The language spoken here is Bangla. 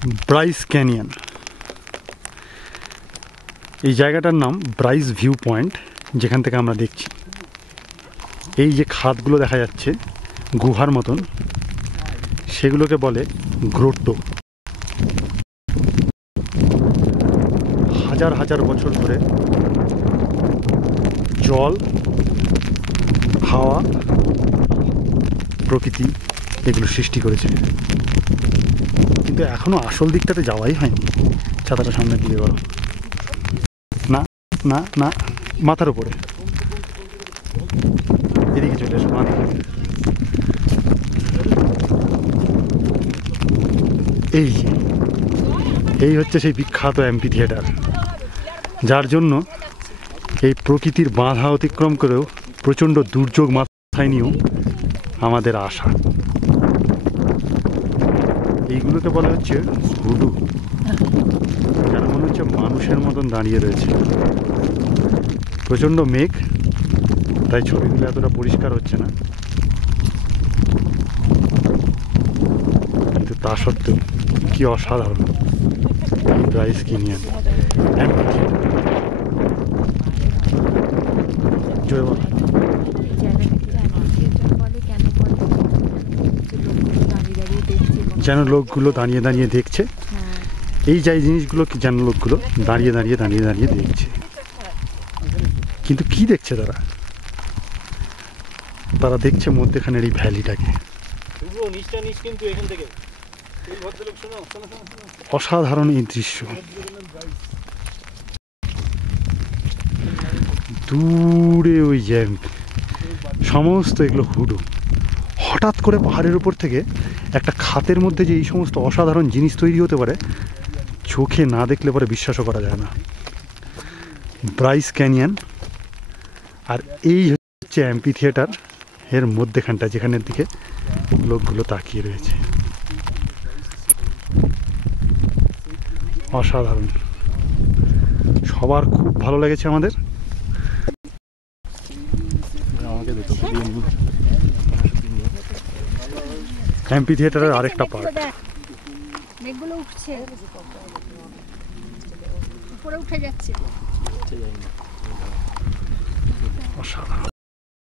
ব্রাইস ক্যানিয়ন, এই জায়গাটার নাম ব্রাইস ভিউ পয়েন্ট, যেখান থেকে আমরা দেখছি। এই যে খাদগুলো দেখা যাচ্ছে গুহার মতন, সেগুলোকে বলে গ্রোটো। হাজার হাজার বছর ধরে জল, হাওয়া, প্রকৃতি এগুলো সৃষ্টি করেছে। কিন্তু এখনো আসল দিকটাতে যাওয়াই হয়নি। ছাতাটা সামনে দিয়ে বলো, না না না, মাথার উপরে এদিকে চলে এসো। এই হচ্ছে সেই বিখ্যাত অ্যাম্পি থিয়েটার, যার জন্য এই প্রকৃতির বাধা অতিক্রম করেও প্রচণ্ড দুর্যোগ মাথায় নিয়েও আমাদের আশা। এইগুলোকে বলা হচ্ছে হুডু, যার মনে হচ্ছে মানুষের মতন দাঁড়িয়ে রয়েছে। প্রচণ্ড মেঘ, তাই ছবিগুলো এতটা পরিষ্কার হচ্ছে না, কিন্তু তা সত্ত্বেও কি অসাধারণ এই ব্রাইস ক্যানিয়ন। যেন লোকগুলো দাঁড়িয়ে দাঁড়িয়ে দেখছে, এই যাই জিনিসগুলো যেন লোকগুলো দাঁড়িয়ে দাঁড়িয়ে দাঁড়িয়ে দাঁড়িয়ে দেখছে। কিন্তু কি দেখছে তারা? তারা দেখছে মধ্যখানের এই ভ্যালিটাকে। অসাধারণ এই দৃশ্য। দূরে ওই যে সমস্ত এগুলো হুডু। হঠাৎ করে পাহাড়ের উপর থেকে একটা খাতের মধ্যে যে এই সমস্ত অসাধারণ জিনিস তৈরি হতে পারে, চোখে না দেখলে পরে বিশ্বাসও করা যায় না। ব্রাইস ক্যানিয়ন, আর এই হচ্ছে অ্যাম্পি থিয়েটার এর মধ্যেখানটা, যেখানের দিকে লোকগুলো তাকিয়ে রয়েছে। অসাধারণ, সবার খুব ভালো লেগেছে আমাদের। অ্যাম্পি থিয়েটারের আরেকটা পার্ট। মেঘগুলো উঠছে, উপরে উঠে যাচ্ছে। অসাধারণ।